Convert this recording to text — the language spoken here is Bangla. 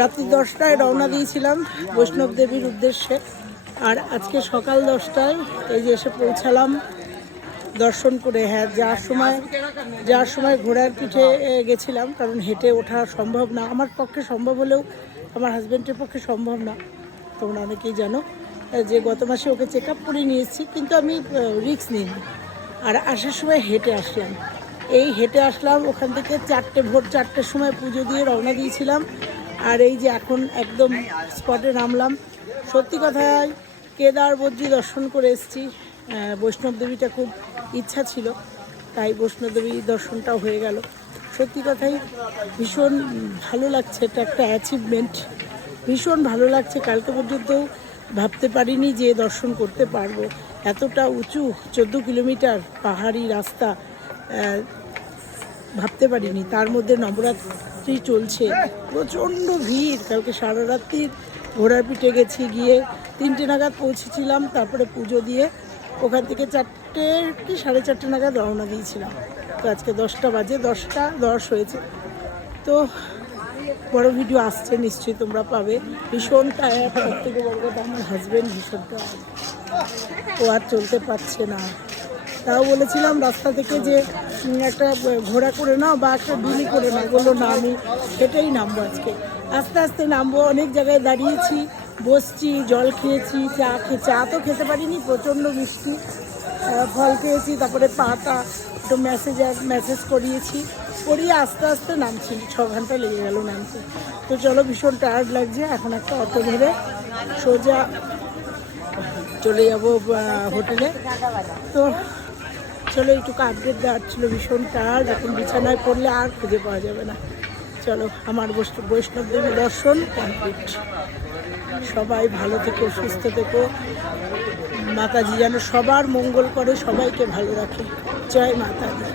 রাত্রি 10টায় রওনা দিয়েছিলাম বৈষ্ণব দেবীর উদ্দেশ্যে, আর আজকে সকাল 10টায় এই যে এসে পৌঁছালাম দর্শন করে। হ্যাঁ, যাওয়ার সময় ঘোড়ার পিঠে গেছিলাম, কারণ হেঁটে ওঠা সম্ভব না, আমার পক্ষে সম্ভব হলেও আমার হাজব্যান্ডের পক্ষে সম্ভব না। তোমরা অনেকেই জানো যে গত মাসে ওকে চেক আপ করে নিয়েছি, কিন্তু আমি রিস্ক নিইনি। আর আসার সময় হেঁটে আসলাম, হেঁটে আসলাম ওখান থেকে ভোর 4টের সময় পুজো দিয়ে রওনা দিয়েছিলাম। আর এই যে এখন একদম স্পটে নামলাম। সত্যি কথায় কেদার বদ্রী দর্শন করে এসেছি। বৈষ্ণব দেবীটা খুব ইচ্ছা ছিল, তাই বৈষ্ণব দেবী দর্শনটাও হয়ে গেল। সত্যি কথাই ভীষণ ভালো লাগছে, এটা একটা অ্যাচিভমেন্ট, ভীষণ ভালো লাগছে। কালকে পর্যন্ত ভাবতে পারিনি যে দর্শন করতে পারবো। এতটা উঁচু 14 কিলোমিটার পাহাড়ি রাস্তা, ভাবতে পারিনি। তার মধ্যে নবরাত্রি চলছে, প্রচণ্ড ভিড়। কালকে সারা রাত্রির ঘোড়ার পিঠে গেছি, গিয়ে 3টে নাগাদ পৌঁছেছিলাম। তারপরে পুজো দিয়ে ওখান থেকে 4টে কি 4:30 নাগাদ রওনা দিয়েছিলাম। তো আজকে 10টা বাজে, 10:10 হয়েছে। তো বড় ভিডিও আসছে, নিশ্চয়ই তোমরা পাবে। ভীষণ টায়ার্ড, সব থেকে বড় কথা আমার হাজব্যান্ড ভীষণ টায়ার্ড, ও আর চলতে পারছে না। তাও বলেছিলাম রাস্তা থেকে যে একটা ঘোড়া করে নাও বা একটা বিলি করে নাও, বললো না আমি সেটাই নামবো আজকে। আস্তে আস্তে নামবো। অনেক জায়গায় দাঁড়িয়েছি, বসছি, জল খেয়েছি, চা তো খেতে পারিনি, প্রচণ্ড মিষ্টি। ফল খেয়েছি, তারপরে পাতা একটু মেসেজ করিয়ে আস্তে আস্তে নামছি। 6 ঘন্টা লেগে গেল নামতে। তো চলো, ভীষণ টায়ার্ড লাগছে। এখন একটা অটো ধরে সোজা চলে যাব হোটেলে। তো চলো, এইটুকু আপডেট দেওয়ার ছিল। ভীষণ টায়ার্ড, এখন বিছানায় পড়লে আর খুঁজে পাওয়া যাবে না। চলো, আমার বৈষ্ণব দেবী দর্শন কমপ্লিট। সবাই ভালো থেকো, সুস্থ থেকো। মাতাজি যেন সবার মঙ্গল করে, সবাইকে ভালো রাখে। জয় মাতাজি।